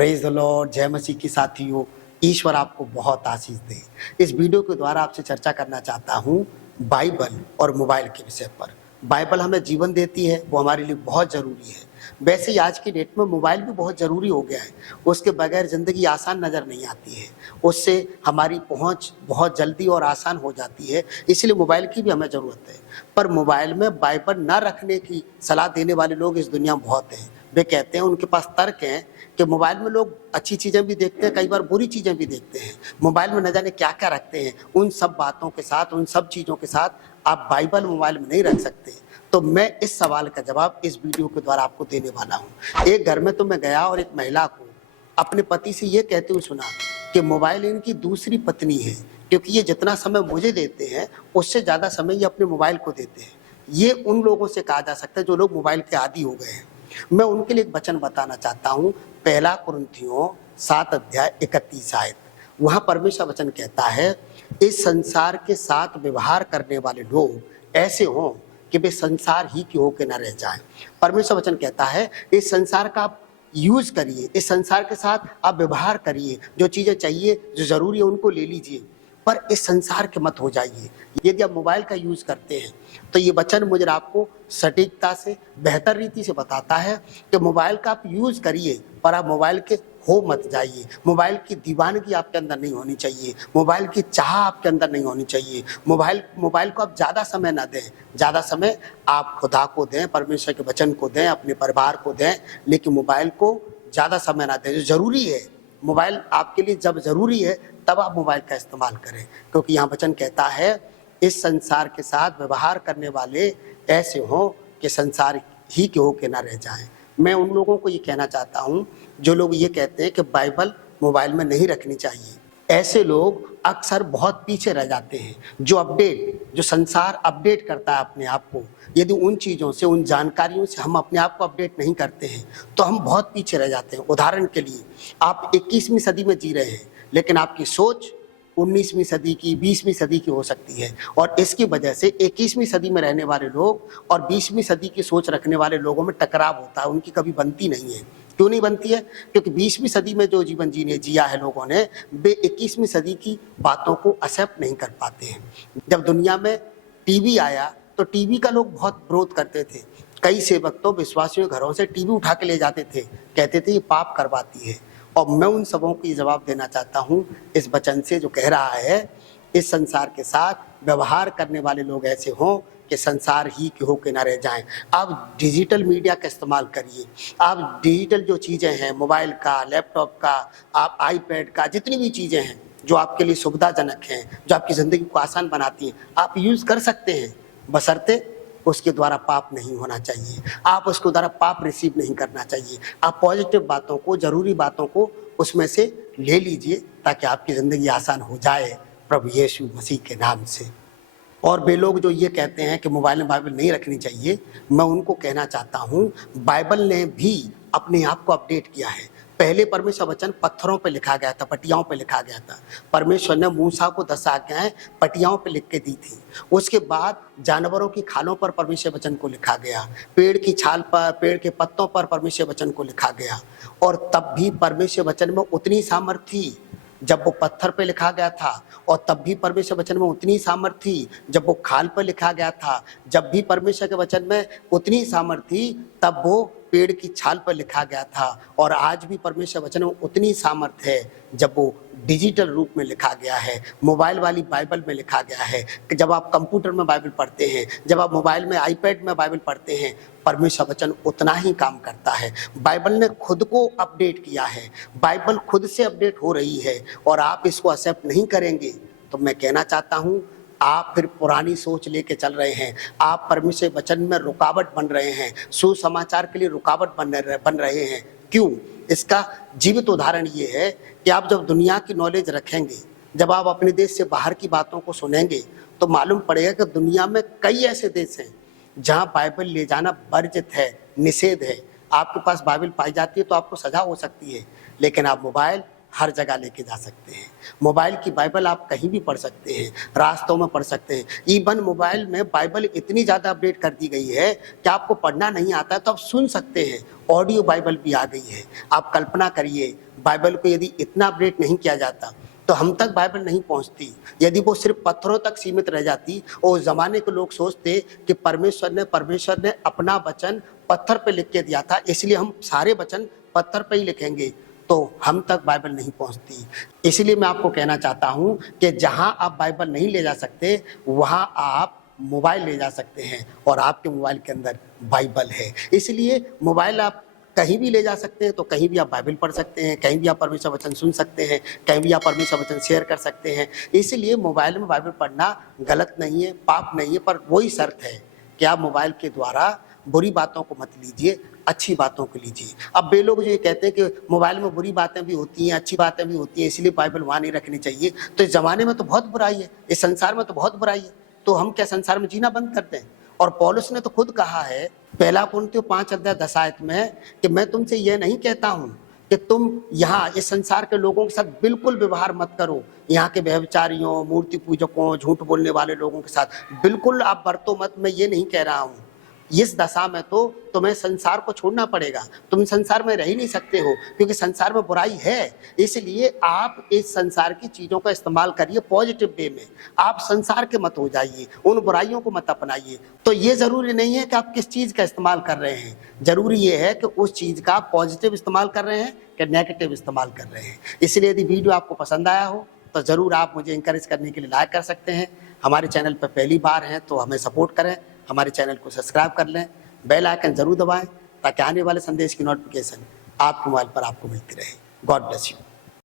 Praise the Lord. जय मसीह की साथियों, ईश्वर आपको बहुत आशीष दे। इस वीडियो के द्वारा आपसे चर्चा करना चाहता हूँ बाइबल और मोबाइल के विषय पर। बाइबल हमें जीवन देती है, वो हमारे लिए बहुत ज़रूरी है। वैसे ही आज की डेट में मोबाइल भी बहुत ज़रूरी हो गया है। उसके बगैर ज़िंदगी आसान नज़र नहीं आती है। उससे हमारी पहुँच बहुत जल्दी और आसान हो जाती है, इसलिए मोबाइल की भी हमें ज़रूरत है। पर मोबाइल में बाइबल न रखने की सलाह देने वाले लोग इस दुनिया में बहुत हैं। वे कहते हैं, उनके पास तर्क हैं कि मोबाइल में लोग अच्छी चीज़ें भी देखते हैं, कई बार बुरी चीज़ें भी देखते हैं। मोबाइल में न जाने क्या क्या रखते हैं। उन सब बातों के साथ, उन सब चीज़ों के साथ आप बाइबल मोबाइल में नहीं रख सकते। तो मैं इस सवाल का जवाब इस वीडियो के द्वारा आपको देने वाला हूँ। एक घर में तो मैं गया और एक महिला को अपने पति से ये कहते हुए सुना कि मोबाइल इनकी दूसरी पत्नी है, क्योंकि ये जितना समय मुझे देते हैं उससे ज़्यादा समय ये अपने मोबाइल को देते हैं। ये उन लोगों से कहा जा सकता है जो लोग मोबाइल के आदी हो गए हैं। मैं उनके लिए एक वचन बताना चाहता हूँ, पहला कुरिन्थियों 7 अध्याय 31 आयत। वहाँ परमेश्वर वचन कहता है, इस संसार के साथ व्यवहार करने वाले लोग ऐसे हों कि वे संसार ही के होके न रह जाएं। परमेश्वर वचन कहता है, इस संसार का आप यूज करिए, इस संसार के साथ आप व्यवहार करिए, जो चीज़ें चाहिए, जो ज़रूरी है उनको ले लीजिए, पर इस संसार के मत हो जाइए। यदि आप मोबाइल का यूज़ करते हैं तो ये वचन मुझे आपको सटीकता से, बेहतर रीति से बताता है कि मोबाइल का आप यूज़ करिए, पर आप मोबाइल के हो मत जाइए। मोबाइल की दीवानगी आपके अंदर नहीं होनी चाहिए, मोबाइल की चाह आपके अंदर नहीं होनी चाहिए। मोबाइल को आप ज़्यादा समय ना दें। ज़्यादा समय आप खुदा को दें, परमेश्वर के वचन को दें, अपने परिवार को दें, लेकिन मोबाइल को ज़्यादा समय ना दें। जो ज़रूरी है, मोबाइल आपके लिए जब ज़रूरी है तब आप मोबाइल का इस्तेमाल करें, क्योंकि यहाँ वचन कहता है, इस संसार के साथ व्यवहार करने वाले ऐसे हों कि संसार ही के होके ना रह जाएं। मैं उन लोगों को ये कहना चाहता हूँ जो लोग ये कहते हैं कि बाइबल मोबाइल में नहीं रखनी चाहिए। ऐसे लोग अक्सर बहुत पीछे रह जाते हैं। जो संसार अपडेट करता है अपने आप को, यदि उन चीज़ों से, उन जानकारियों से हम अपने आप को अपडेट नहीं करते हैं तो हम बहुत पीछे रह जाते हैं। उदाहरण के लिए, आप 21वीं सदी में जी रहे हैं, लेकिन आपकी सोच 19वीं सदी की, 20वीं सदी की हो सकती है, और इसकी वजह से 21वीं सदी में रहने वाले लोग और 20वीं सदी की सोच रखने वाले लोगों में टकराव होता है, उनकी कभी बनती नहीं है। क्यों नहीं बनती है? क्योंकि 20वीं सदी में जो जीवन जिया है लोगों ने, वे 21वीं सदी की बातों को एक्सेप्ट नहीं कर पाते हैं। जब दुनिया में टीवी आया तो टीवी का लोग बहुत विरोध करते थे। कई सेवक तो विश्वासियों के घरों से टीवी उठा के ले जाते थे, कहते थे ये पाप करवाती है। और मैं उन सबों को ये जवाब देना चाहता हूँ इस वचन से, जो कह रहा है, इस संसार के साथ व्यवहार करने वाले लोग ऐसे हों कि संसार ही के होके ना रह जाएं। आप डिजिटल मीडिया का इस्तेमाल करिए। आप डिजिटल जो चीज़ें हैं, मोबाइल का, लैपटॉप का, आप आईपैड का, जितनी भी चीज़ें हैं जो आपके लिए सुविधाजनक हैं, जो आपकी ज़िंदगी को आसान बनाती हैं, आप यूज़ कर सकते हैं, बशर्ते उसके द्वारा पाप नहीं होना चाहिए। आप उसके द्वारा पाप रिसीव नहीं करना चाहिए। आप पॉजिटिव बातों को, ज़रूरी बातों को उसमें से ले लीजिए, ताकि आपकी ज़िंदगी आसान हो जाए प्रभु यीशु मसीह के नाम से। और वे लोग जो ये कहते हैं कि मोबाइल में बाइबल नहीं रखनी चाहिए, मैं उनको कहना चाहता हूँ, बाइबल ने भी अपने आप को अपडेट किया है। पहले परमेश्वर वचन पत्थरों पे लिखा गया था, पटियाओं पे लिखा गया था। परमेश्वर ने मूसा को 10 आज्ञाएं पटियाओं पे लिख के दी थी। उसके बाद जानवरों की खालों पर परमेश्वर वचन को लिखा गया, पेड़ की छाल पर, पेड़ के पत्तों पर परमेश्वर वचन को लिखा गया। और तब भी परमेश्वर वचन में उतनी सामर्थ थी जब वो पत्थर पे लिखा गया था, और तब भी परमेश्वर वचन में उतनी सामर्थ थी जब वो खाल पर लिखा गया था। जब भी परमेश्वर के वचन में उतनी सामर्थ थी तब वो पेड़ की छाल पर लिखा गया था। और आज भी परमेश्वर वचन में उतनी सामर्थ है जब वो डिजिटल रूप में लिखा गया है, मोबाइल वाली बाइबल में लिखा गया है। कि जब आप कंप्यूटर में बाइबल पढ़ते हैं, जब आप मोबाइल में, आईपैड में बाइबल पढ़ते हैं, परमेश्वर वचन उतना ही काम करता है। बाइबल ने खुद को अपडेट किया है, बाइबल खुद से अपडेट हो रही है, और आप इसको एक्सेप्ट नहीं करेंगे तो मैं कहना चाहता हूँ, आप फिर पुरानी सोच लेके चल रहे हैं। आप परमेश्वर वचन में रुकावट बन रहे हैं, सुसमाचार के लिए रुकावट बन रहे हैं। क्यों? इसका जीवित उदाहरण ये है कि आप जब दुनिया की नॉलेज रखेंगे, जब आप अपने देश से बाहर की बातों को सुनेंगे, तो मालूम पड़ेगा कि दुनिया में कई ऐसे देश हैं जहाँ बाइबल ले जाना वर्जित है, निषेध है। आपके पास बाइबल पाई जाती है तो आपको सजा हो सकती है, लेकिन आप मोबाइल हर जगह लेके जा सकते हैं। मोबाइल की बाइबल आप कहीं भी पढ़ सकते हैं, रास्तों में पढ़ सकते हैं। इवन मोबाइल में बाइबल इतनी ज़्यादा अपडेट कर दी गई है कि आपको पढ़ना नहीं आता है तो आप सुन सकते हैं। ऑडियो बाइबल भी आ गई है। आप कल्पना करिए, बाइबल को यदि इतना अपडेट नहीं किया जाता तो हम तक बाइबल नहीं पहुंचती। यदि वो सिर्फ पत्थरों तक सीमित रह जाती और उस जमाने के लोग सोचते कि परमेश्वर ने अपना वचन पत्थर पे लिख के दिया था, इसलिए हम सारे वचन पत्थर पे ही लिखेंगे, तो हम तक बाइबल नहीं पहुंचती। इसलिए मैं आपको कहना चाहता हूं कि जहां आप बाइबल नहीं ले जा सकते, वहां आप मोबाइल ले जा सकते हैं और आपके मोबाइल के अंदर बाइबल है। इसलिए मोबाइल आप कहीं भी ले जा सकते हैं, तो कहीं भी आप बाइबल पढ़ सकते हैं, कहीं भी आप परमेश्वर वचन सुन सकते हैं, कहीं भी आप परमेश्वर वचन शेयर कर सकते हैं। इसलिए मोबाइल में बाइबल पढ़ना गलत नहीं है, पाप नहीं है, पर वही शर्त है कि आप मोबाइल के द्वारा बुरी बातों को मत लीजिए, अच्छी बातों को लीजिए। अब वे लोग जो ये कहते हैं कि मोबाइल में बुरी बातें भी होती हैं, अच्छी बातें भी होती हैं, इसलिए बाइबल वहाँ नहीं रखनी चाहिए। तो इस ज़माने में तो बहुत बुराई है, इस संसार में तो बहुत बुराई है, तो हम क्या संसार में जीना बंद करते हैं? और पौलुस ने तो खुद कहा है, पहला कुरिन्थियों 5:10 में, कि मैं तुमसे यह नहीं कहता हूँ कि तुम यहाँ इस संसार के लोगों के साथ बिल्कुल व्यवहार मत करो। यहाँ के व्यभिचारियों, मूर्ति पूजकों, झूठ बोलने वाले लोगों के साथ बिल्कुल आप बरतो मत। मैं ये नहीं कह रहा हूँ। इस दशा में तो तुम्हें संसार को छोड़ना पड़ेगा। तुम संसार में रह ही नहीं सकते हो, क्योंकि संसार में बुराई है। इसलिए आप इस संसार की चीज़ों का इस्तेमाल करिए पॉजिटिव वे में। आप संसार के मत हो जाइए, उन बुराइयों को मत अपनाइए। तो ये ज़रूरी नहीं है कि आप किस चीज़ का इस्तेमाल कर रहे हैं, ज़रूरी ये है कि उस चीज़ का पॉजिटिव इस्तेमाल कर रहे हैं कि नेगेटिव इस्तेमाल कर रहे हैं। इसलिए यदि वीडियो आपको पसंद आया हो तो ज़रूर आप मुझे इंकरेज करने के लिए लाइक कर सकते हैं। हमारे चैनल पर पहली बार हैं तो हमें सपोर्ट करें, हमारे चैनल को सब्सक्राइब कर लें, बेल आइकन जरूर दबाएं ताकि आने वाले संदेश की नोटिफिकेशन आपके मोबाइल पर आपको मिलती रहे। God bless you.